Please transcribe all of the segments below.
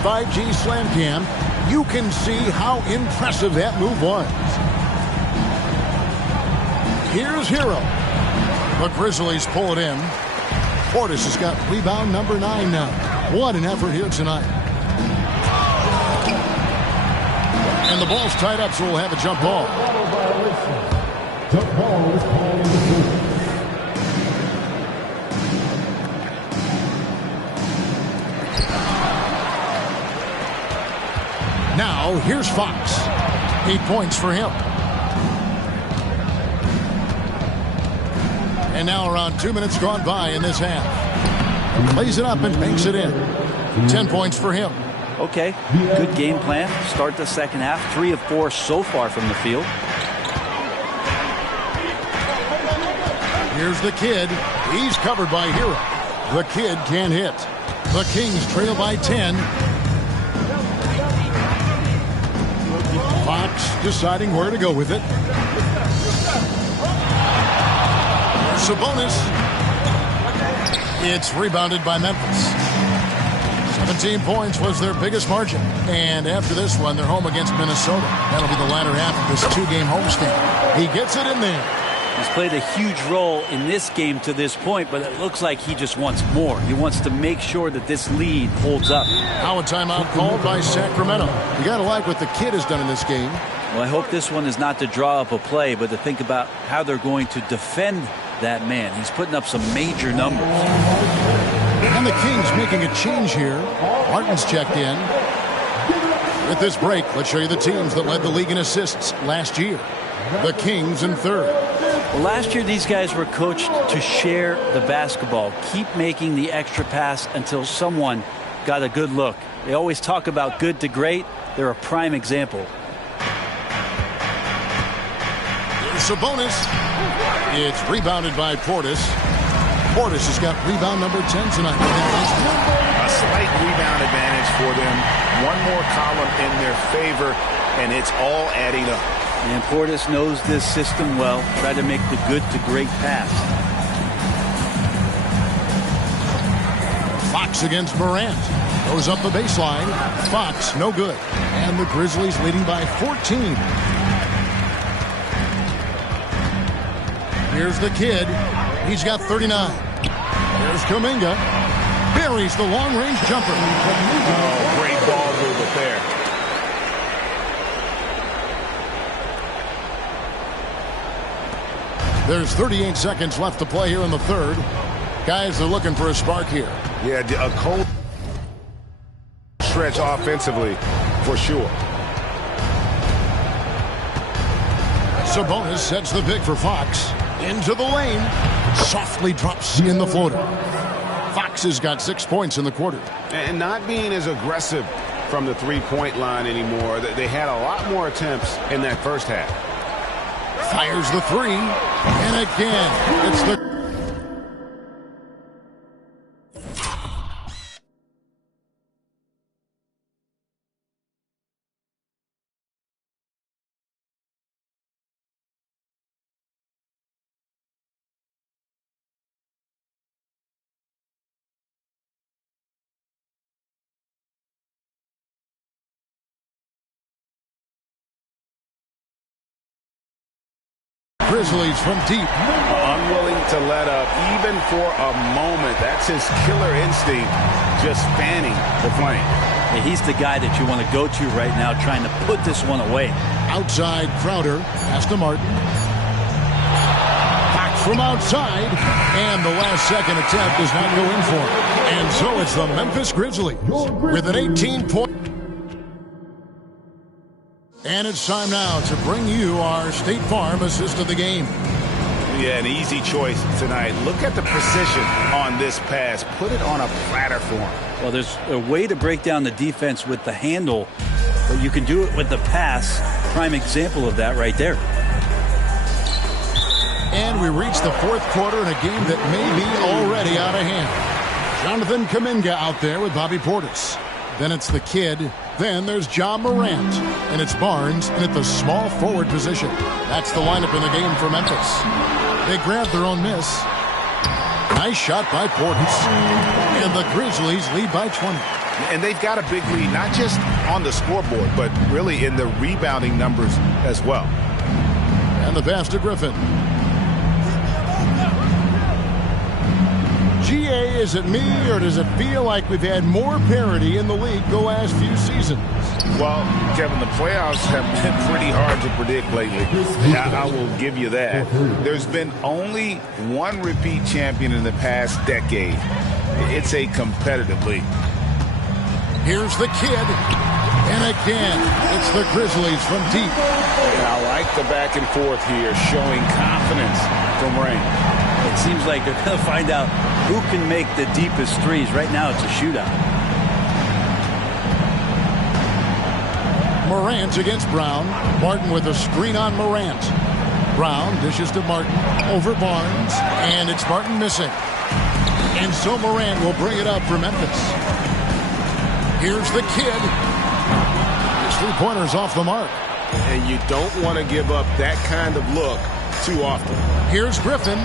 5G Slam Cam, you can see how impressive that move was. Here's Hero. The Grizzlies pull it in. Portis has got rebound number 9 now. What an effort here tonight. And the ball's tied up, so we'll have a jump ball. Jump ball is called. Now, here's Fox. 8 points for him. And now around 2 minutes gone by in this half. Plays it up and banks it in. 10 points for him. Okay, good game plan. Start the second half. 3 of 4 so far from the field. Here's the Kid. He's covered by Hero. The Kid can't hit. The Kings trail by 10. Fox deciding where to go with it. Sabonis. It's rebounded by Memphis. 17 points was their biggest margin. And after this one, they're home against Minnesota. That'll be the latter half of this 2-game homestand. He gets it in there. He's played a huge role in this game to this point, but it looks like he just wants more. He wants to make sure that this lead holds up. Now a timeout called by Sacramento. You got to like what the Kid has done in this game. Well, I hope this one is not to draw up a play, but to think about how they're going to defend that man. He's putting up some major numbers. And the Kings making a change here. Martin's checked in. With this break, let's show you the teams that led the league in assists last year. The Kings in third. Well, last year these guys were coached to share the basketball. Keep making the extra pass until someone got a good look. They always talk about good to great. They're a prime example. Here's Sabonis. It's rebounded by Portis. Portis has got rebound number 10 tonight. A slight rebound advantage for them. One more column in their favor, and it's all adding up. And Portis knows this system well. Try to make the good to great pass. Fox against Morant. Goes up the baseline. Fox, no good. And the Grizzlies leading by 14. Here's the Kid. He's got 39. There's Kuminga. Buries the long-range jumper. Oh, great ball movement there. There's 38 seconds left to play here in the third. Guys are looking for a spark here. Yeah, a cold stretch offensively for sure. Sabonis sets the pick for Fox. Into the lane. Softly drops in the floater. Fox has got 6 points in the quarter. And not being as aggressive from the three-point line anymore. They had a lot more attempts in that first half. Fires the three. And again, it's the... Grizzlies from deep. Unwilling to let up even for a moment. That's his killer instinct, just fanning the flame. Yeah, he's the guy that you want to go to right now, trying to put this one away. Outside Crowder. Pass to Martin. Back from outside. And the last second attempt does not go in for him. And so it's the Memphis Grizzlies with an 18-point. And it's time now to bring you our State Farm assist of the game. Yeah, an easy choice tonight. Look at the precision on this pass. Put it on a platter for him. Well, there's a way to break down the defense with the handle, but you can do it with the pass. Prime example of that right there. And we reach the fourth quarter in a game that may be already out of hand. Jonathan Kuminga out there with Bobby Portis. Then it's the Kid. Then there's Ja Morant. And it's Barnes in at the small forward position. That's the lineup in the game for Memphis. They grabbed their own miss. Nice shot by Portis. And the Grizzlies lead by 20. And they've got a big lead, not just on the scoreboard, but really in the rebounding numbers as well. And the pass to Griffin. GA, is it me, or does it feel like we've had more parity in the league the last few seasons? Well, Kevin, the playoffs have been pretty hard to predict lately. I will give you that. There's been only one repeat champion in the past decade. It's a competitive league. Here's the kid. And again, it's the Grizzlies from deep. And I like the back and forth here, showing confidence from Rain. It seems like they're going to find out who can make the deepest threes. Right now, it's a shootout. Morant against Brown. Martin with a screen on Morant. Brown dishes to Martin over Barnes. And it's Martin missing. And so Morant will bring it up for Memphis. Here's the kid. His three-pointer's off the mark. And you don't want to give up that kind of look too often. Here's Griffin.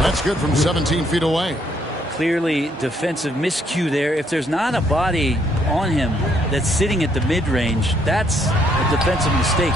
That's good from 17 feet away. Clearly defensive miscue there. If there's not a body on him that's sitting at the mid-range, that's a defensive mistake.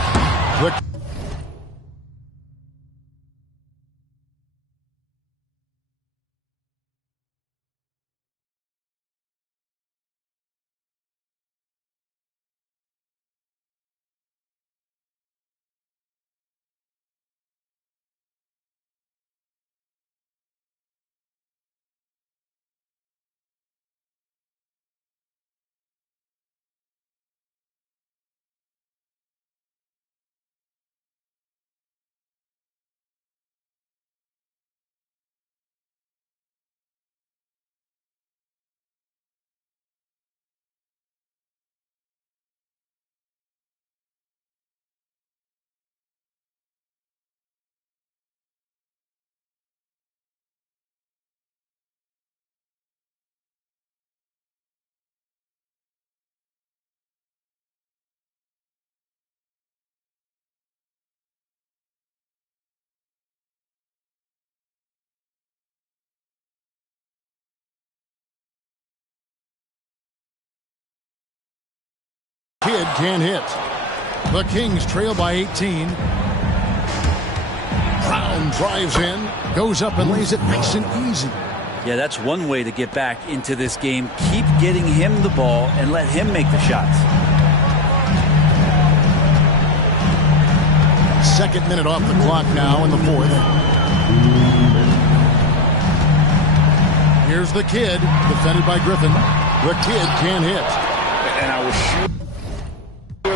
Kid can't hit. The Kings trail by 18. Brown drives in, goes up and lays it nice and easy. Yeah, that's one way to get back into this game. Keep getting him the ball and let him make the shots. Second minute off the clock now in the fourth. Here's the kid, defended by Griffin. The kid can't hit. And I was sure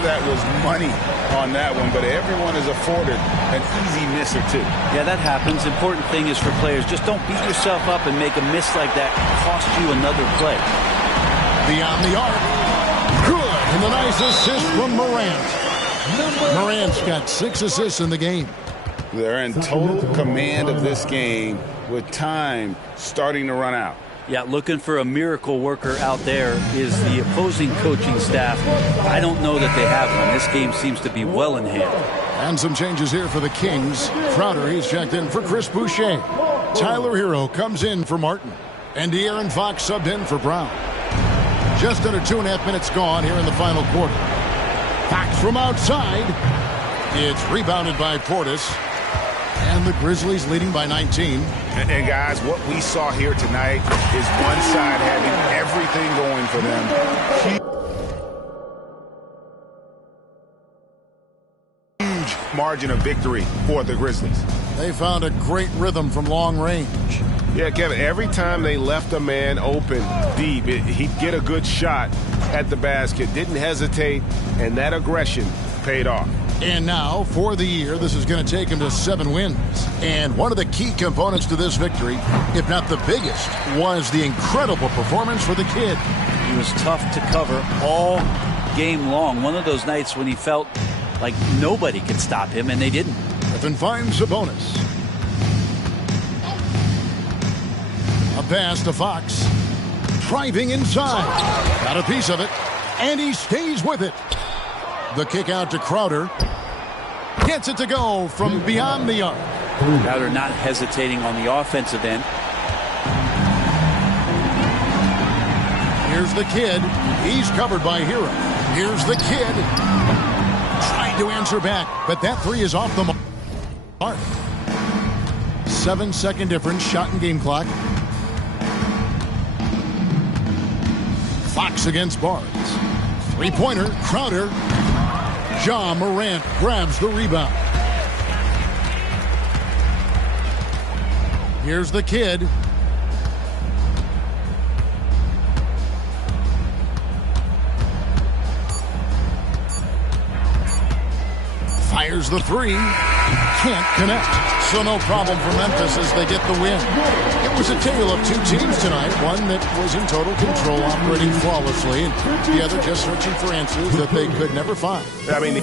that was money on that one, but everyone is afforded an easy miss or two. Yeah, that happens. Important thing is for players, just don't beat yourself up and make a miss like that cost you another play. Beyond the arc. Good. And the nice assist from Morant. Morant's got 6 assists in the game. They're in total command of this game with time starting to run out. Yeah, looking for a miracle worker out there is the opposing coaching staff. I don't know that they have one. This game seems to be well in hand. And some changes here for the Kings. Crowder, he's checked in for Chris Boucher. Tyler Hero comes in for Martin. And De'Aaron Fox subbed in for Brown. Just under 2.5 minutes gone here in the final quarter. Fox from outside. It's rebounded by Portis. And the Grizzlies leading by 19. And guys, what we saw here tonight is one side having everything going for them. Huge margin of victory for the Grizzlies. They found a great rhythm from long range. Yeah, Kevin, every time they left a man open deep, he'd get a good shot at the basket. Didn't hesitate, and that aggression paid off. And now, for the year, this is going to take him to 7 wins. And one of the key components to this victory, if not the biggest, was the incredible performance for the kid. He was tough to cover all game long. One of those nights when he felt like nobody could stop him, and they didn't. Griffin finds Sabonis. A pass to Fox. Driving inside. Got a piece of it. And he stays with it. The kick out to Crowder. Gets it to go from beyond the arc. Crowder not hesitating on the offensive end. Here's the kid. He's covered by Hero. Here's the kid. Trying to answer back, but that three is off the mark. 7-second difference, shot and game clock. Fox against Barnes. Three-pointer, Crowder. Ja Morant grabs the rebound. Here's the kid. Fires the three. Can't connect. So no problem for Memphis as they get the win. It was a tale of two teams tonight. One that was in total control, operating flawlessly, and the other just searching for answers that they could never find. I mean,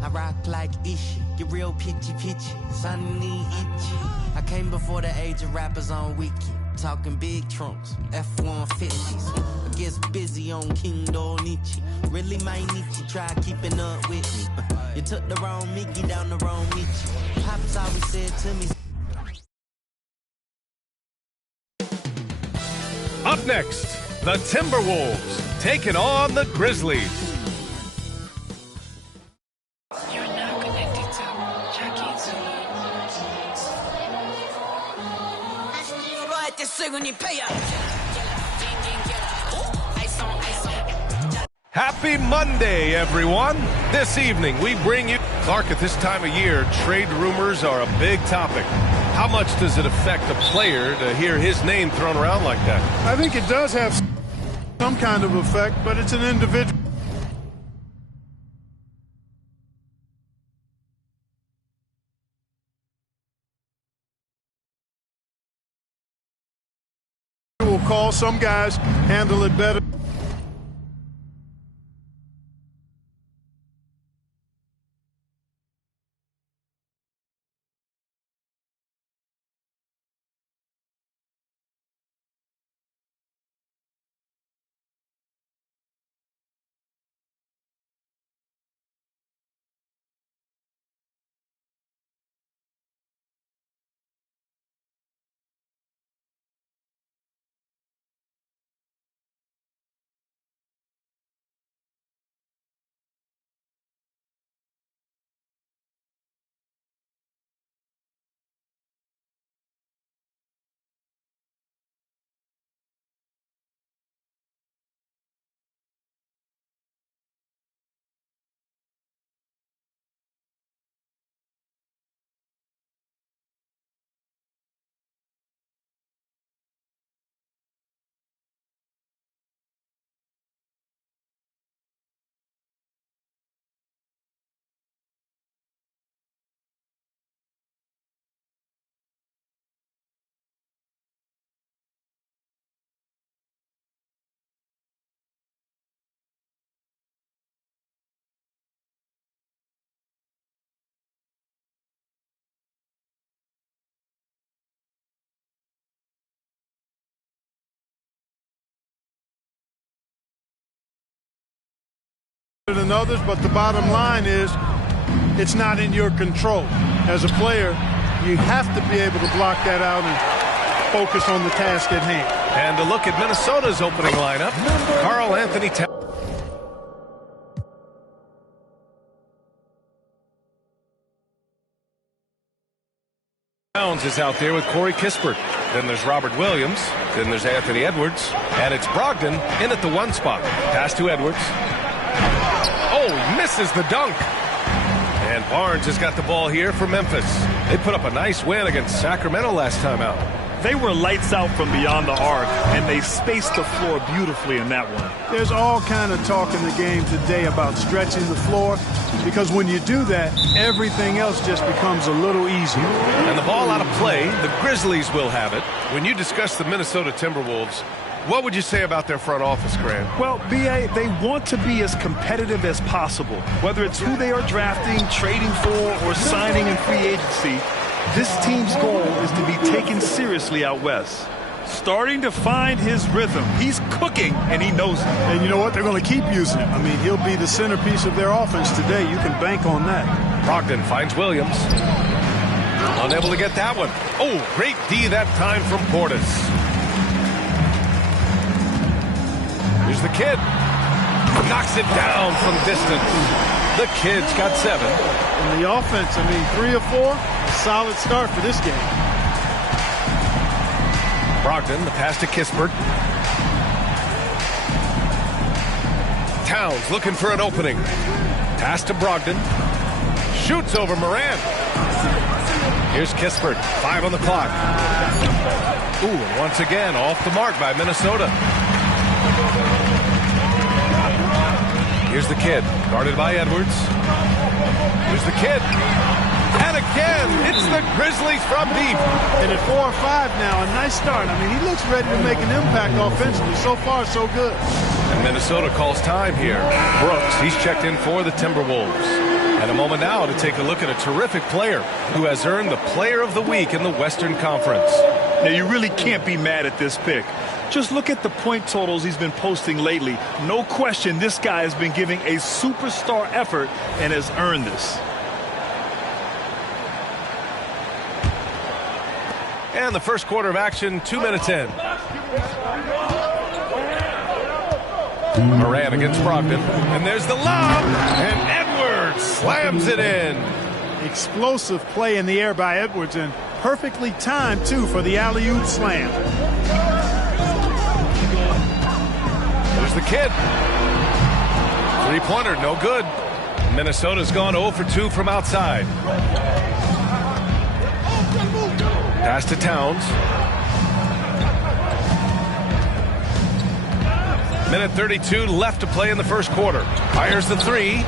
I rock like Ishi, get real pitchy, sunny itchy. I came before the age of rappers on Wiki, talking big trunks, F-150s. I guess busy on King Donichi. Really my Nietzsche, try keeping up with me. You took the wrong Mickey down the wrong Mickey. Pops always said to me. Up next, the Timberwolves taking on the Grizzlies. Happy Monday, everyone. This evening, we bring you... Clark, at this time of year, trade rumors are a big topic. How much does it affect a player to hear his name thrown around like that? I think it does have some kind of effect, but it's an individual call. Some guys handle it better. Than others, but the bottom line is it's not in your control. As a player, you have to be able to block that out and focus on the task at hand. And to look at Minnesota's opening lineup, Karl Anthony Towns is out there with Corey Kispert. Then there's Robert Williams. Then there's Anthony Edwards. And it's Brogdon in at the one spot. Pass to Edwards. Oh, he misses the dunk. And Barnes has got the ball here for Memphis. They put up a nice win against Sacramento last time out. They were lights out from beyond the arc, and they spaced the floor beautifully in that one. There's all kind of talk in the game today about stretching the floor, because when you do that, everything else just becomes a little easier. And the ball out of play, the Grizzlies will have it. When you discuss the Minnesota Timberwolves, what would you say about their front office, Grant? Well, B.A., they want to be as competitive as possible. Whether it's who they are drafting, trading for, or signing in free agency, this team's goal is to be taken seriously out west. Starting to find his rhythm. He's cooking, and he knows it. And you know what? They're going to keep using him. I mean, he'll be the centerpiece of their offense today. You can bank on that. Brogdon finds Williams. Unable to get that one. Oh, great D that time from Portis. Here's the kid. Knocks it down from distance. The Kid's got 7. And the offense, I mean, 3 or 4, a solid start for this game. Brogdon, the pass to Kispert. Towns looking for an opening. Pass to Brogdon. Shoots over Morant. Here's Kispert. 5 on the clock. Ooh, and once again, off the mark by Minnesota. Here's the Kid, guarded by Edwards. Here's the Kid. And again, it's the Grizzlies from deep. And at 4 or 5 now, a nice start. I mean, he looks ready to make an impact offensively. So far, so good. And Minnesota calls time here. Brooks, he's checked in for the Timberwolves. And a moment now to take a look at a terrific player who has earned the Player of the Week in the Western Conference. Now, you really can't be mad at this pick. Just look at the point totals he's been posting lately. No question, this guy has been giving a superstar effort and has earned this. And the first quarter of action, 2 minutes in. Morant against Brogdon. And there's the lob. And Edwards slams it in. Explosive play in the air by Edwards, and perfectly timed, too, for the alley-oop slam. There's the Kid. 3-pointer, no good. Minnesota's gone 0 for 2 from outside. Pass to Towns. Minute 32 left to play in the first quarter. Fires the 3.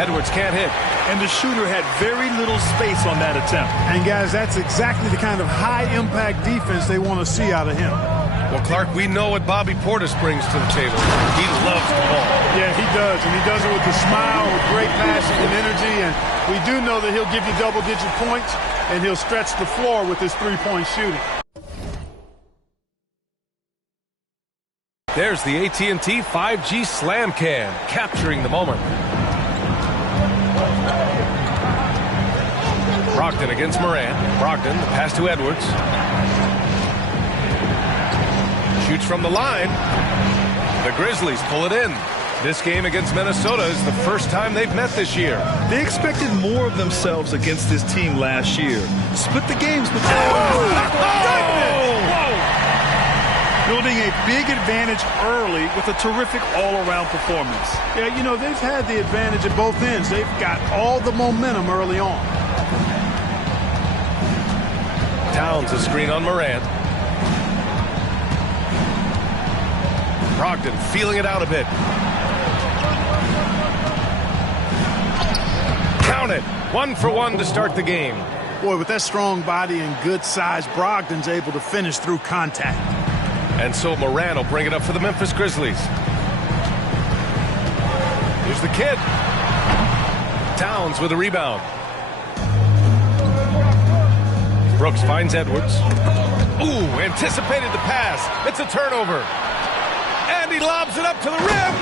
Edwards can't hit. And the shooter had very little space on that attempt. And, guys, that's exactly the kind of high-impact defense they want to see out of him. Well, Clark, we know what Bobby Portis brings to the table. He loves the ball. Yeah, he does, and he does it with a smile, with great passion and energy, and we do know that he'll give you double-digit points, and he'll stretch the floor with his three-point shooting. There's the AT&T 5G Slam Cam, capturing the moment. Brogdon against Morant. Brogdon, the pass to Edwards. Shoots from the line. The Grizzlies pull it in. This game against Minnesota is the first time they've met this year. They expected more of themselves against this team last year. Split the games, but building a big advantage early with a terrific all-around performance. Yeah, you know, they've had the advantage at both ends. They've got all the momentum early on. Towns a screen on Morant. Brogdon feeling it out a bit. Count it. 1 for 1 to start the game. Boy, with that strong body and good size, Brogdon's able to finish through contact. And so Morant will bring it up for the Memphis Grizzlies. Here's the Kid. Towns with a rebound. Brooks finds Edwards. Ooh, anticipated the pass. It's a turnover. And he lobs it up to the rim.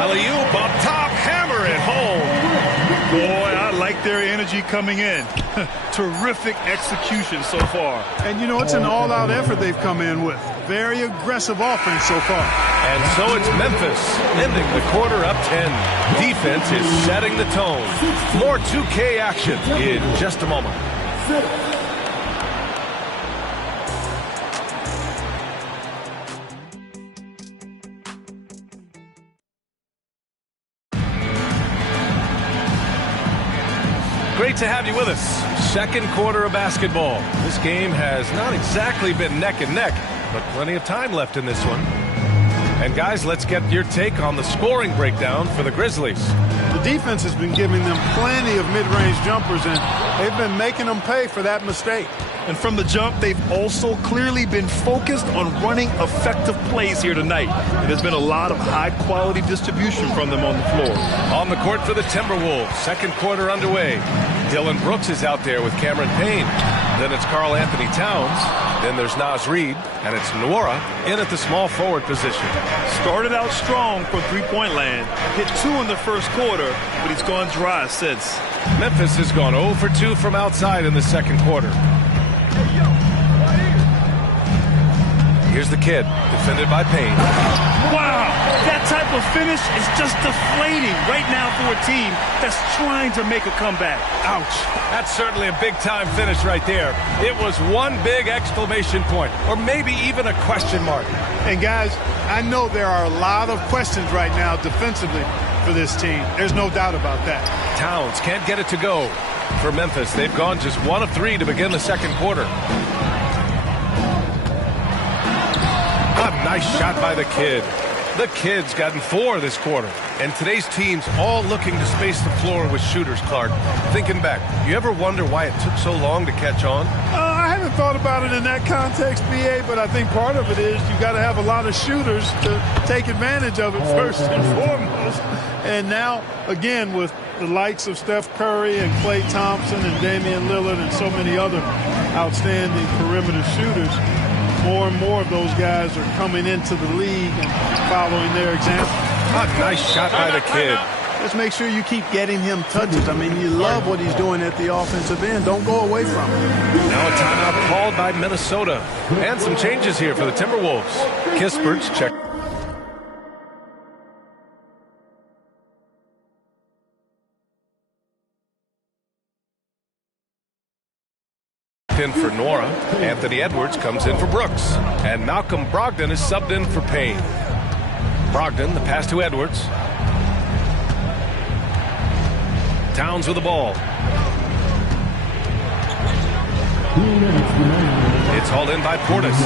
Alley-oop up top, hammer it home. Boy, I like their energy coming in. Terrific execution so far. And, you know, it's an all-out effort they've come in with. Very aggressive offense so far. And so it's Memphis, ending the quarter up 10. Defense is setting the tone. More 2K action in just a moment. Great to have you with us. Second quarter of basketball. This game has not exactly been neck and neck, but plenty of time left in this one. And guys, let's get your take on the scoring breakdown for the Grizzlies. The defense has been giving them plenty of mid-range jumpers, and they've been making them pay for that mistake. And from the jump, they've also clearly been focused on running effective plays here tonight. And there's been a lot of high-quality distribution from them on the floor. On the court for the Timberwolves, second quarter underway. Dillon Brooks is out there with Cameron Payne. Then it's Karl Anthony Towns. Then there's Naz Reid. And it's Nwora in at the small forward position. Started out strong from three-point land. Hit 2 in the first quarter, but he's gone dry since. Memphis has gone 0 for 2 from outside in the second quarter. Here's the kid, defended by Payne. Wow, that type of finish is just deflating right now for a team that's trying to make a comeback. Ouch. That's certainly a big-time finish right there. It was one big exclamation point, or maybe even a question mark. And guys, I know there are a lot of questions right now defensively for this team. There's no doubt about that. Towns can't get it to go. For Memphis, they've gone just 1 of 3 to begin the second quarter. A nice shot by the kid. The kid's gotten 4 this quarter. And today's team's all looking to space the floor with shooters, Clark. Thinking back, you ever wonder why it took so long to catch on? I haven't thought about it in that context, BA, but I think part of it is you got to have a lot of shooters to take advantage of it first and foremost. And now, again, with the likes of Steph Curry and Klay Thompson and Damian Lillard and so many other outstanding perimeter shooters, more and more of those guys are coming into the league and following their example. A nice shot by the kid. Just make sure you keep getting him touches. I mean, you love what he's doing at the offensive end. Don't go away from him. Now a timeout called by Minnesota. And some changes here for the Timberwolves. Kispert's check. In for Nwora. Anthony Edwards comes in for Brooks. And Malcolm Brogdon is subbed in for Payne. Brogdon, the pass to Edwards. Towns with the ball. It's hauled in by Portis.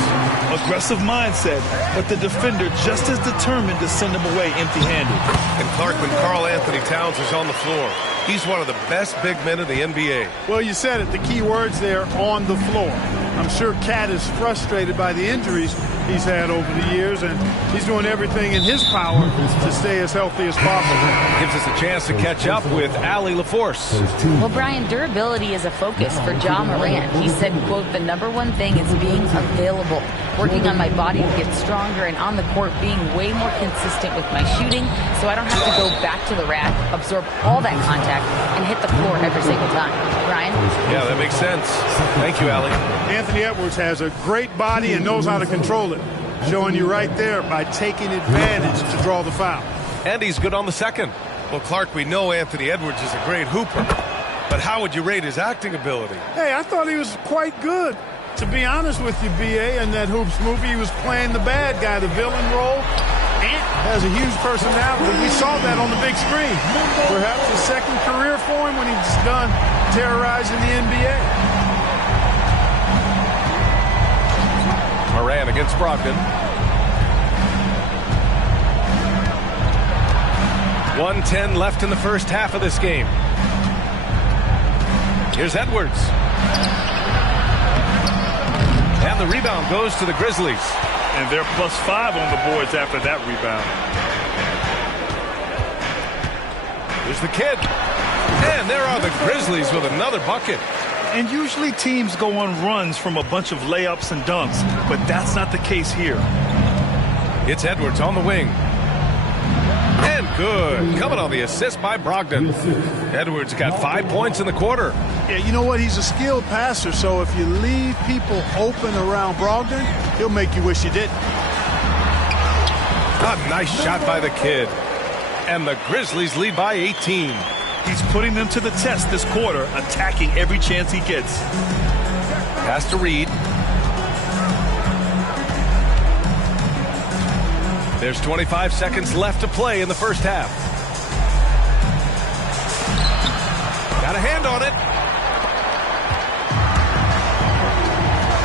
Aggressive mindset, but the defender just as determined to send him away empty-handed. And Clark, when Karl Anthony Towns is on the floor, he's one of the best big men in the NBA. Well, you said it. The key words there, on the floor. I'm sure Cat is frustrated by the injuries he's had over the years, and he's doing everything in his power to stay as healthy as possible. Gives us a chance to catch up with Allie LaForce. Well, Brian, durability is a focus for Ja Morant. He said, quote, the #1 thing is being available, working on my body to get stronger, and on the court being way more consistent with my shooting so I don't have to go back to the rack, absorb all that contact, and hit the floor every single time. Brian? Yeah, that makes sense. Thank you, Allie. Anthony Edwards has a great body and knows how to control it, showing you right there by taking advantage to draw the foul. And he's good on the second. Well, Clark, we know Anthony Edwards is a great hooper, but how would you rate his acting ability? Hey, I thought he was quite good. To be honest with you, BA, in that Hoops movie, he was playing the bad guy, the villain role. Ant has a huge personality. We saw that on the big screen. Perhaps a second career for him when he's done terrorizing the NBA. Morant against Brogdon. 1:10 left in the first half of this game. Here's Edwards. And the rebound goes to the Grizzlies. And they're +5 on the boards after that rebound. Here's the kid. And there are the Grizzlies with another bucket. And usually teams go on runs from a bunch of layups and dunks, but that's not the case here. It's Edwards on the wing. And good. Coming on the assist by Brogdon. Edwards got 5 points in the quarter. Yeah, you know what? He's a skilled passer, so if you leave people open around Brogdon, he'll make you wish you didn't. A nice shot by the kid. And the Grizzlies lead by 18. He's putting them to the test this quarter, attacking every chance he gets. Pass to Reid. There's 25 seconds left to play in the first half. Got a hand on it.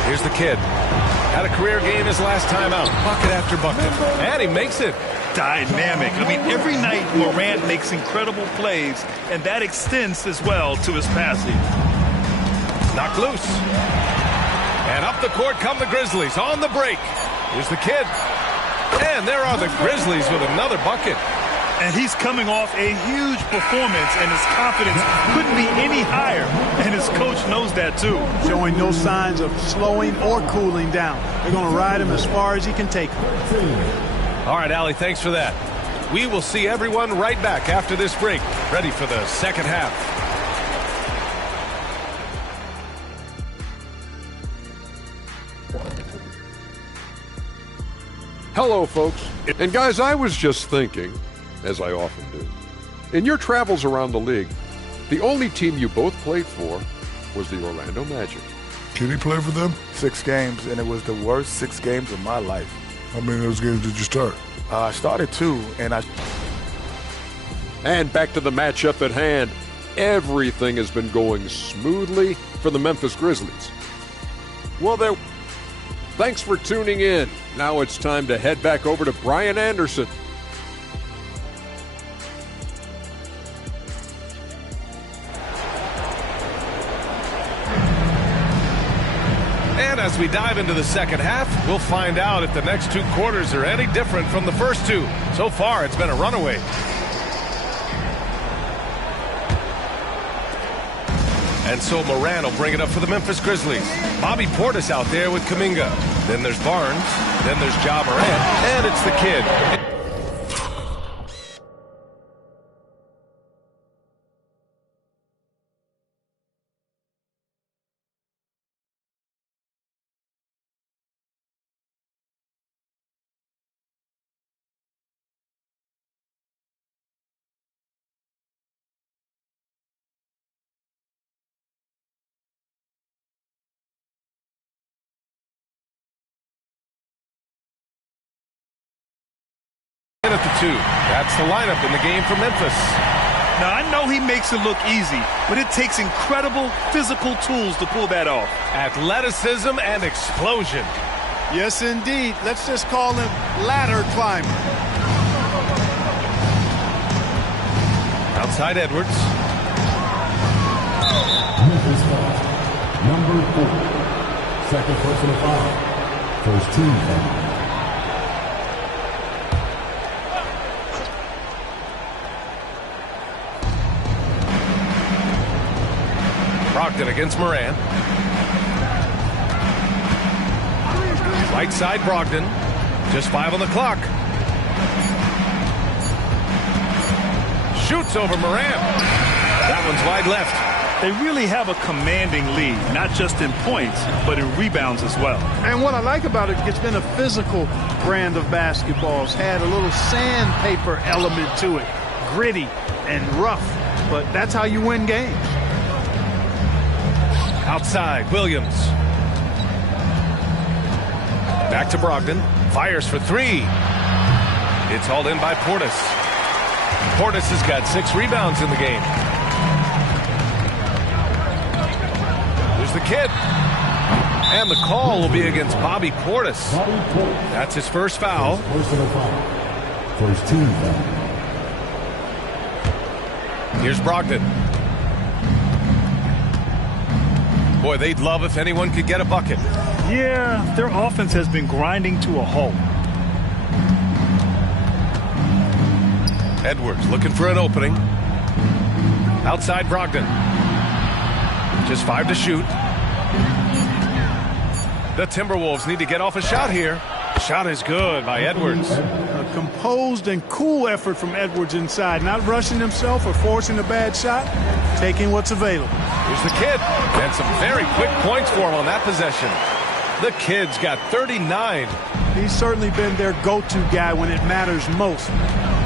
Here's the kid. Had a career game his last time out. Bucket after bucket. And he makes it. Dynamic. I mean, every night Morant makes incredible plays, and that extends as well to his passing. Knocked loose. And up the court come the Grizzlies on the break. Here's the kid. And there are the Grizzlies with another bucket. And he's coming off a huge performance, and his confidence couldn't be any higher. And his coach knows that, too. Showing no signs of slowing or cooling down. They're going to ride him as far as he can take him. All right, Allie, thanks for that. We will see everyone right back after this break, ready for the second half. Hello, folks. And guys, I was just thinking, as I often do, in your travels around the league, the only team you both played for was the Orlando Magic. Did he play for them? 6 games, and it was the worst 6 games of my life. How many of those games did you start? I started 2, and And back to the matchup at hand. Everything has been going smoothly for the Memphis Grizzlies. Well, thanks for tuning in. Now it's time to head back over to Brian Anderson. And as we dive into the second half, we'll find out if the next 2 quarters are any different from the first 2. So far, it's been a runaway. And so Moran will bring it up for the Memphis Grizzlies. Bobby Portis out there with Kuminga. Then there's Barnes. Then there's Ja Morant. And it's the kid. At the 2. That's the lineup in the game for Memphis. Now, I know he makes it look easy, but it takes incredible physical tools to pull that off. Athleticism and explosion. Yes, indeed. Let's just call him ladder climber. Outside Edwards. Memphis foul. Number 4. Second personal foul. First team foul. Brogdon against Moran. Right side Brogdon. Just 5 on the clock. Shoots over Moran. That one's wide left. They really have a commanding lead, not just in points, but in rebounds as well. And what I like about it, it's been a physical brand of basketball. It's had a little sandpaper element to it. Gritty and rough, but that's how you win games. Outside, Williams. Back to Brogdon. Fires for 3. It's hauled in by Portis. Portis has got 6 rebounds in the game. There's the kid. And the call will be against Bobby Portis. That's his first foul. First team foul. Here's Brogdon. Boy, they'd love if anyone could get a bucket. Yeah, their offense has been grinding to a halt. Edwards looking for an opening. Outside Brogdon. Just 5 to shoot. The Timberwolves need to get off a shot here. Shot is good by Edwards. A composed and cool effort from Edwards inside. Not rushing himself or forcing a bad shot. Taking what's available. Here's the kid. And some very quick points for him on that possession. The kid's got 39. He's certainly been their go-to guy when it matters most.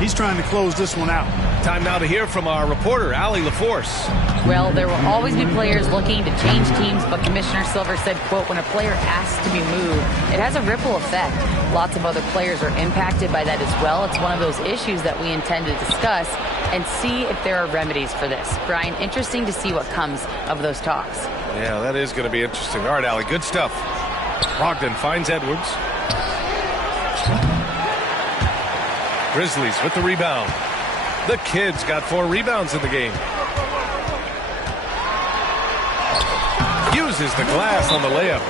He's trying to close this one out. Time now to hear from our reporter, Allie LaForce. Well, there will always be players looking to change teams, but Commissioner Silver said, quote, when a player asks to be moved, it has a ripple effect. Lots of other players are impacted by that as well. It's one of those issues that we intend to discuss and see if there are remedies for this. Brian, interesting to see what comes of those talks. Yeah, that is going to be interesting. All right, Allie, good stuff. Brogdon finds Edwards. Grizzlies with the rebound. The kid's got 4 rebounds in the game. Uses the glass on the layup.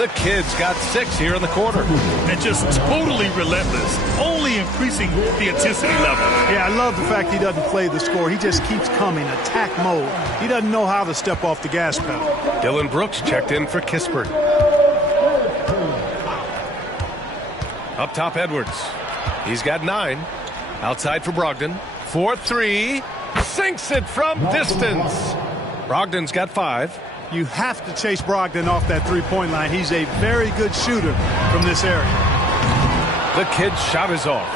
The Kid's got 6 here in the quarter. And just totally relentless, only increasing the intensity level. Yeah, I love the fact he doesn't play the score. He just keeps coming, attack mode. He doesn't know how to step off the gas pedal. Dylan Brooks checked in for Kispert. Up top, Edwards. He's got 9. Outside for Brogdon. 4-3. Sinks it from distance. Brogdon's got 5. You have to chase Brogdon off that three-point line. He's a very good shooter from this area. The Kid's shot is off.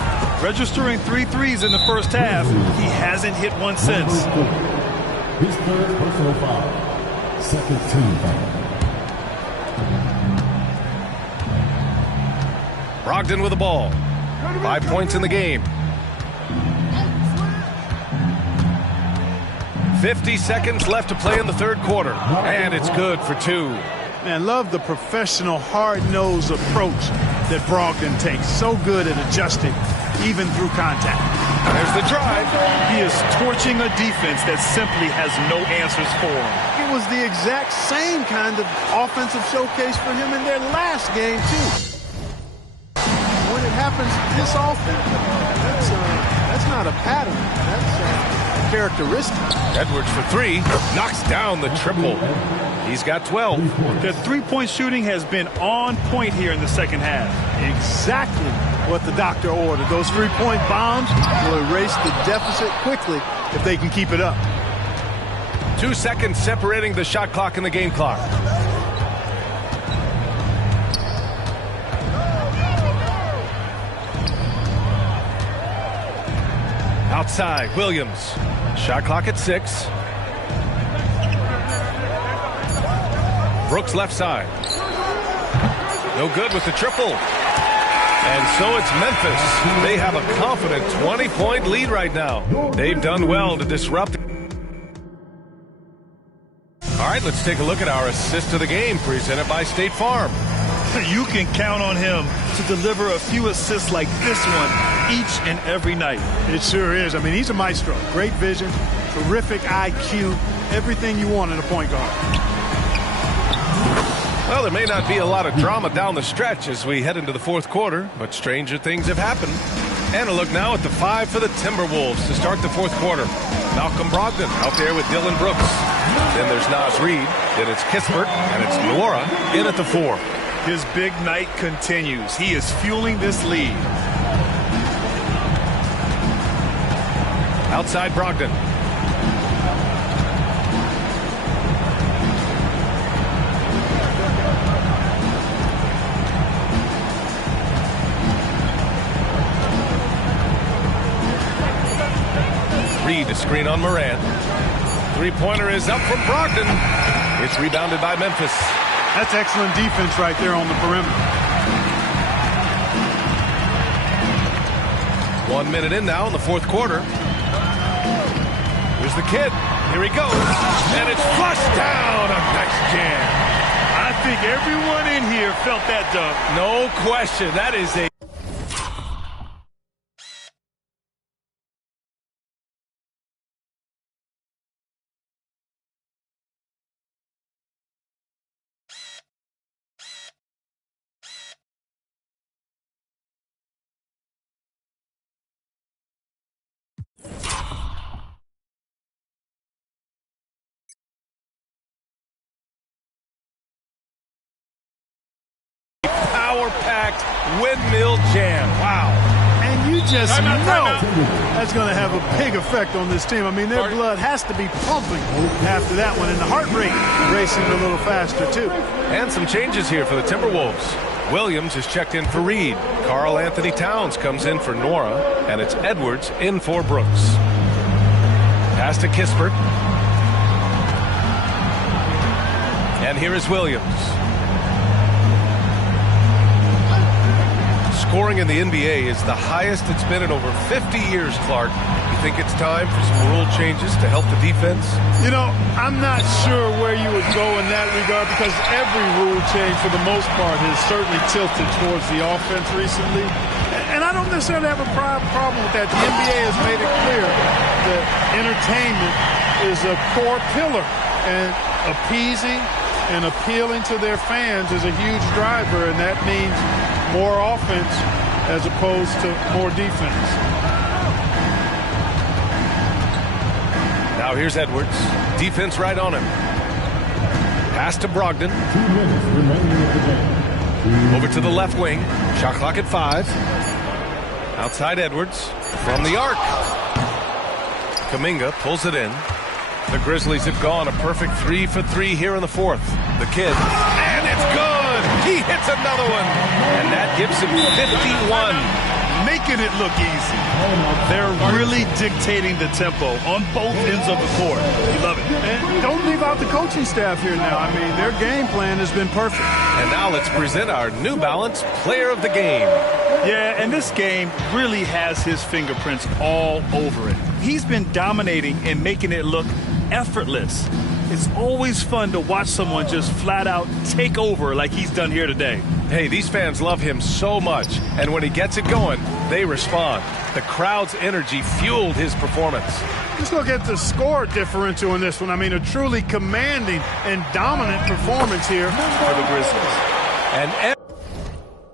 Registering 3 threes in the first half. He hasn't hit one since. His third personal foul. Second team foul. Brogdon with the ball. 5 points in the game. 50 seconds left to play in the third quarter. And it's good for 2. Man, love the professional, hard-nosed approach that Brogdon takes. So good at adjusting, even through contact. There's the drive. He is torching a defense that simply has no answers for him. It was the exact same kind of offensive showcase for him in their last game, too. When it happens this often, that's not a pattern. That's characteristic. Edwards for 3. Knocks down the triple. He's got 12. The three-point shooting has been on point here in the second half. Exactly what the doctor ordered. Those three-point bombs will erase the deficit quickly if they can keep it up. 2 seconds separating the shot clock and the game clock. Outside, Williams. Shot clock at 6. Brooks left side. No good with the triple. And so it's Memphis. They have a confident 20-point lead right now. They've done well to disrupt. All right, let's take a look at our assist of the game presented by State Farm. You can count on him to deliver a few assists like this one each and every night. It sure is. I mean, he's a maestro. Great vision, terrific IQ, everything you want in a point guard. Well, there may not be a lot of drama down the stretch as we head into the fourth quarter, but stranger things have happened. And a look now at the 5 for the Timberwolves to start the fourth quarter. Malcolm Brogdon out there with Dylan Brooks. Then there's Naz Reid. Then it's Kispert, and it's Nwora in at the 4. His big night continues. He is fueling this lead. Outside Brogdon. Reid to screen on Morant. Three-pointer is up from Brogdon. It's rebounded by Memphis. That's excellent defense right there on the perimeter. 1 minute in now in the fourth quarter. Here's the Kid. Here he goes. And it's flushed down. A nice jam. I think everyone in here felt that dunk. No question. That is a... power-packed windmill jam. Wow. And you just know that's going to have a big effect on this team. I mean, their blood has to be pumping after that one, and the heart rate racing a little faster, too. And some changes here for the Timberwolves. Williams is checked in for Reid. Karl Anthony Towns comes in for Nwora, and it's Edwards in for Brooks. Pass to Kispert. And here is Williams. Scoring in the NBA is the highest it's been in over 50 years, Clark. You think it's time for some rule changes to help the defense? You know, I'm not sure where you would go in that regard because every rule change, for the most part, has certainly tilted towards the offense recently. And I don't necessarily have a problem with that. The NBA has made it clear that entertainment is a core pillar, and appeasing and appealing to their fans is a huge driver, and that means more offense as opposed to more defense. Now here's Edwards. Defense right on him. Pass to Brogdon. 2 minutes remaining of the game. Over to the left wing. Shot clock at 5. Outside Edwards. From the arc. Kuminga pulls it in. The Grizzlies have gone a perfect 3 for 3 here in the fourth. The kid. And it's good! He hits another one! And that gives him 51. Making it look easy. They're really dictating the tempo on both ends of the court. You love it. And don't leave out the coaching staff here now. I mean, their game plan has been perfect. And now let's present our New Balance Player of the Game. Yeah, and this game really has his fingerprints all over it. He's been dominating and making it look effortless. It's always fun to watch someone just flat out take over like he's done here today. Hey, these fans love him so much, and when he gets it going, they respond. The crowd's energy fueled his performance. Just look at the score differential in this one. I mean, a truly commanding and dominant performance here for the Grizzlies. And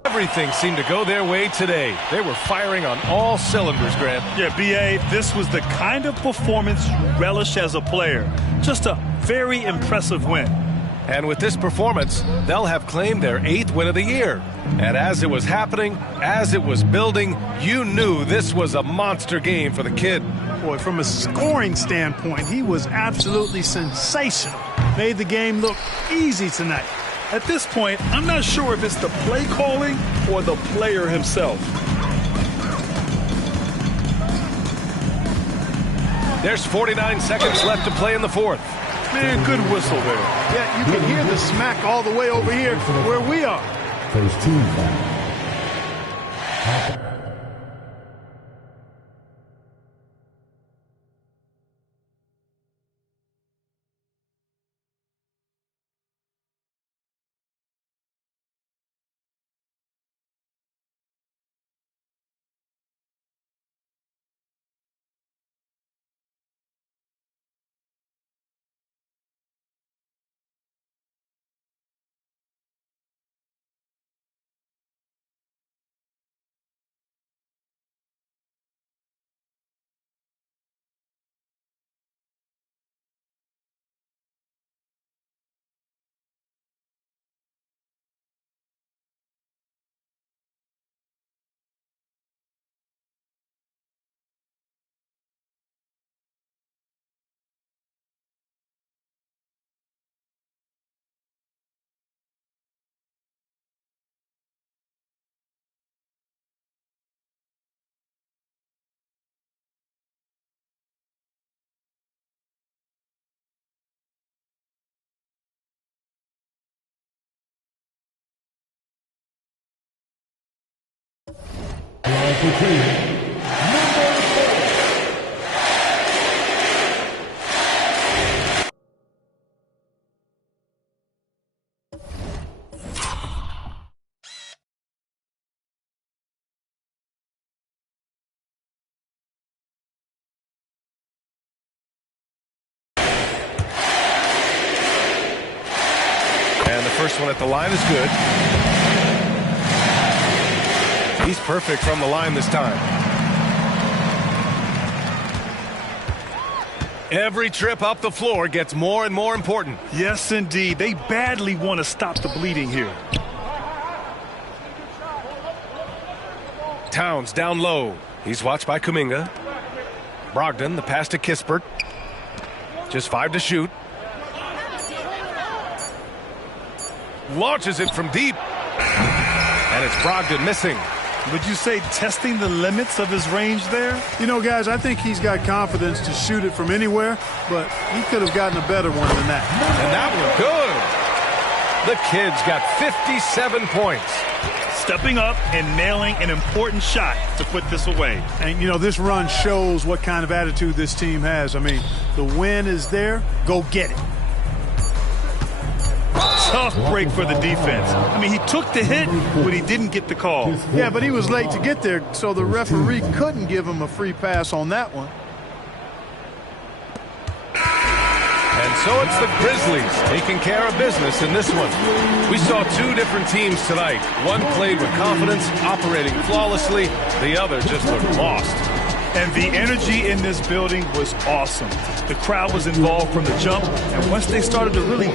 everything seemed to go their way today. They were firing on all cylinders, Grant. Yeah, B.A., this was the kind of performance you relish as a player. Just a very impressive win. And with this performance, they'll have claimed their 8th win of the year. And as it was happening, as it was building, you knew this was a monster game for the kid. Boy, from a scoring standpoint, he was absolutely sensational. Made the game look easy tonight. At this point, I'm not sure if it's the play calling or the player himself. There's 49 seconds left to play in the fourth. Man, good whistle there. Yeah, you can hear the smack all the way over here where we are. First team foul. And the first one at the line is good. He's perfect from the line this time. Every trip up the floor gets more and more important. Yes, indeed. They badly want to stop the bleeding here. Towns down low. He's watched by Kuminga. Brogdon, the pass to Kispert. Just 5 to shoot. Launches it from deep. And it's Brogdon missing. Would you say testing the limits of his range there? You know, guys, I think he's got confidence to shoot it from anywhere, but he could have gotten a better one than that. And that one good. The kid's got 57 points. Stepping up and nailing an important shot to put this away. And, you know, this run shows what kind of attitude this team has. I mean, the win is there. Go get it. Tough break for the defense. I mean, he took the hit, but he didn't get the call. Yeah, but he was late to get there, so the referee couldn't give him a free pass on that one. And so it's the Grizzlies taking care of business in this one. We saw two different teams tonight. One played with confidence, operating flawlessly. The other just looked lost. And the energy in this building was awesome. The crowd was involved from the jump, and once they started to really